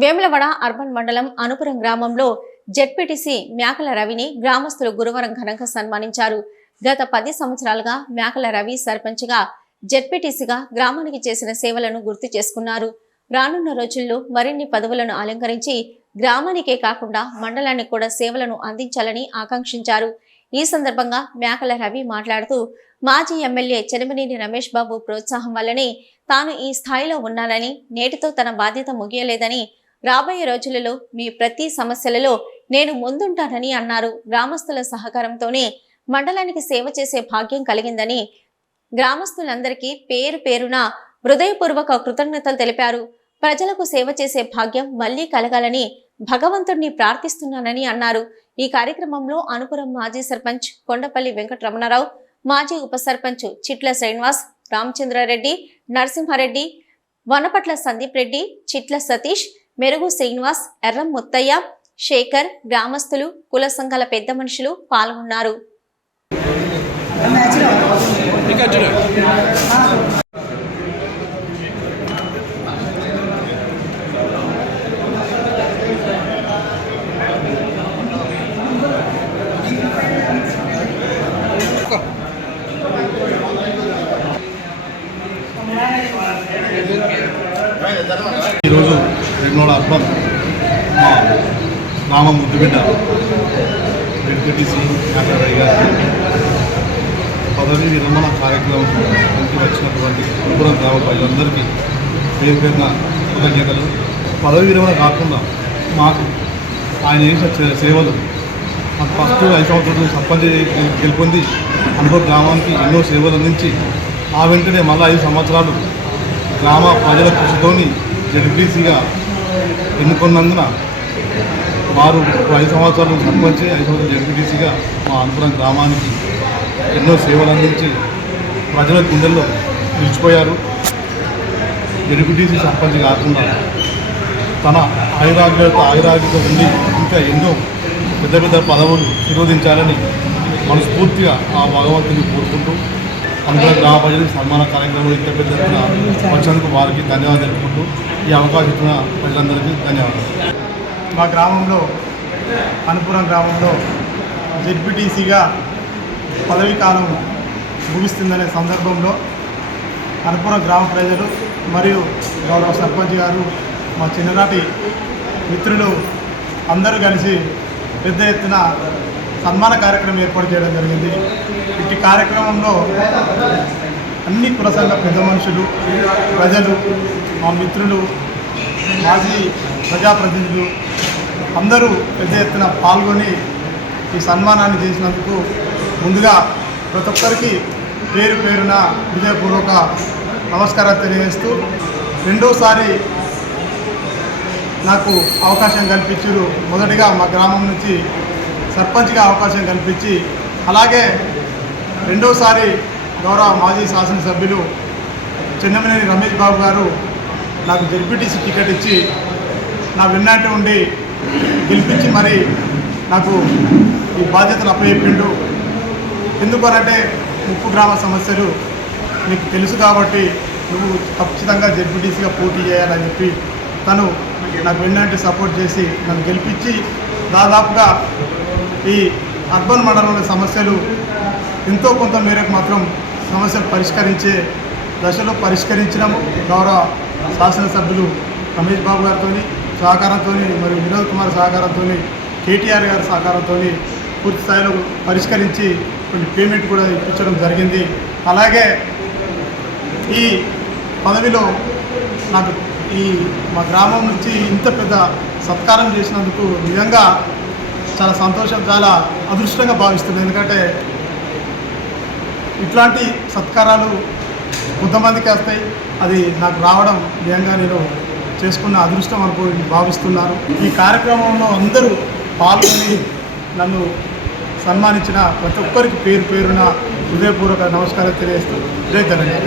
Vemulawada urban మండలం అనుపురం గ్రామంలో ZPTC మేకల రవిని గ్రామస్తులు గురువారం ఘనంగా సన్మానించారు. గత పది సంవత్సరాలుగా మేకల రవి సర్పంచ్గా జెడ్పీటీసీగా గ్రామానికి చేసిన సేవలను గుర్తు చేసుకున్నారు. రానున్న రోజుల్లో మరిన్ని పదవులను అలంకరించి గ్రామానికే కాకుండా మండలానికి కూడా సేవలను అందించాలని ఆకాంక్షించారు. ఈ సందర్భంగా మేకల రవి మాట్లాడుతూ మాజీ ఎమ్మెల్యే చెనమనేని రమేష్ బాబు ప్రోత్సాహం వల్లనే తాను ఈ స్థాయిలో ఉన్నానని నేటితో తన బాధ్యత ముగియలేదని రాబోయే రోజులలో మీ ప్రతి సమస్యలలో నేను ముందుంటానని అన్నారు. గ్రామస్తుల సహకారంతోనే మండలానికి సేవ చేసే భాగ్యం కలిగిందని గ్రామస్తులందరికీ పేరు పేరున హృదయపూర్వక కృతజ్ఞతలు తెలిపారు. ప్రజలకు సేవ చేసే భాగ్యం మళ్ళీ కలగాలని భగవంతుణ్ణి ప్రార్థిస్తున్నానని అన్నారు. ఈ కార్యక్రమంలో అనుపురం మాజీ సర్పంచ్ కొండపల్లి వెంకటరమణారావు మాజీ ఉప సర్పంచ్ చిట్ల శ్రీనివాస్ రామచంద్రారెడ్డి నరసింహారెడ్డి వనపట్ల సందీప్ రెడ్డి చిట్ల సతీష్ మెరుగు శ్రీనివాస్ ఎర్రం ముత్తయ్య శేఖర్ గ్రామస్తులు కుల సంఘాల పెద్ద మనుషులు పాల్గొన్నారు. ఈరోజు రెండోళ్ళ అర్బన్ మా గ్రామం ముద్దుబిడ్డ వెంకటేసి నాగరాజు గారి పదవి విరమణ కార్యక్రమంకి వచ్చినటువంటి కుటుంబం గ్రామ ప్రజలందరికీ పేరు పేరున కృతజ్ఞతలు. పదవి విరమణ కాకుండా మాకు ఆయన చేసిన సేవలు. మాకు ఫస్ట్ ఐదు సంవత్సరాలు సర్పంచ్ గెలుపొంది అనుభవ గ్రామానికి ఎన్నో సేవలు అందించి ఆ వెంటనే మళ్ళీ ఐదు సంవత్సరాలు గ్రామ ప్రజల కృషితోని జడ్పీసీగా ఎన్నుకున్నందున వారు ఐదు సంవత్సరాలు సర్పంచి ఐదు సంవత్సరాలు ఎంపీటీసీగా మా అనుపురం గ్రామానికి ఎన్నో సేవలు అందించి ప్రజల గుండెల్లో నిలిచిపోయారు. ఎంపీటీసీ సర్పంచ్ కాకుండా తన ఆయురాగ్యత ఆయురాగ్యత ఉండి ఇంకా ఎన్నో పెద్ద పెద్ద పదవులు నిరోధించాలని మనస్ఫూర్తిగా ఆ భగవంతుని కోరుకుంటూ అందులో గ్రామ ప్రజలకు సన్మాన కార్యక్రమం ఇంత పెద్ద వచ్చినందుకు వారికి ధన్యవాదాలు తెలుపుకుంటూ ఈ అవకాశం ఇచ్చిన ప్రజలందరికీ ధన్యవాదాలు. మా గ్రామంలో అనుపురం గ్రామంలో జెడ్పీటీసీగా పదవీ కాలం ముగిస్తుందనే సందర్భంలో అనుపురం గ్రామ ప్రజలు మరియు గౌరవ సర్పంచ్ గారు మా చిన్ననాటి మిత్రులు అందరూ కలిసి పెద్ద ఎత్తున సన్మాన కార్యక్రమం ఏర్పాటు చేయడం జరిగింది. ఇట్టి కార్యక్రమంలో అన్ని కుల సంఘ పెద్ద మనుషులు ప్రజలు మా మిత్రులు మాజీ ప్రజాప్రతినిధులు అందరూ పెద్ద ఎత్తున పాల్గొని ఈ సన్మానాన్ని చేసినందుకు ముందుగా ప్రతి ఒక్కరికి పేరు పేరున హృదయపూర్వక నమస్కారాలు తెలియజేస్తూ రెండోసారి నాకు అవకాశం కల్పించారు. మొదటిగా మా గ్రామం నుంచి సర్పంచ్గా అవకాశం కల్పించి అలాగే రెండోసారి గౌరవ మాజీ శాసనసభ్యులు చెన్నమనేని రమేష్ బాబు గారు నాకు జడ్పీటీసీ టికెట్ ఇచ్చి నా వెన్నాటి ఉండి గెలిపించి మరి నాకు ఈ బాధ్యతలు అప్పచెప్పిండు. ఎందుకనంటే ముప్పు గ్రామ సమస్యలు నీకు తెలుసు కాబట్టి నువ్వు ఖచ్చితంగా జడ్పీటీసీగా పోటీ చేయాలని చెప్పి తను నాకు వెన్నంటి సపోర్ట్ చేసి నన్ను గెలిపించి దాదాపుగా ఈ అర్బన్ మండలంలో సమస్యలు ఎంతో కొంత మేరకు మాత్రం సమస్యలు పరిష్కరించే దశలో పరిష్కరించినాము గౌరవ శాసనసభ్యులు రమేష్ బాబు గారితో సహకారంతో మరియు వినోద్ కుమార్ సహకారంతో కేటీఆర్ గారి సహకారంతో పూర్తి స్థాయిలో పరిష్కరించి కొన్ని పేమెంట్ కూడా ఇప్పించడం జరిగింది. అలాగే ఈ పదవిలో నాకు ఈ మా గ్రామం నుంచి ఇంత పెద్ద సత్కారం చేసినందుకు నిజంగా చాలా సంతోషం చాలా అదృష్టంగా భావిస్తున్నాను ఎందుకంటే ఇట్లాంటి సత్కారాలు కొంతమందికి వస్తాయి. అది నాకు రావడం నిజంగా నేను చేసుకున్న అదృష్టం అనుకో భావిస్తున్నాను ఈ కార్యక్రమంలో అందరూ పాల్గొని నన్ను సన్మానించిన ప్రతి ఒక్కరికి పేరు పేరున హృదయపూర్వక నమస్కారం తెలియజేస్తూ జై తెలంగాణ.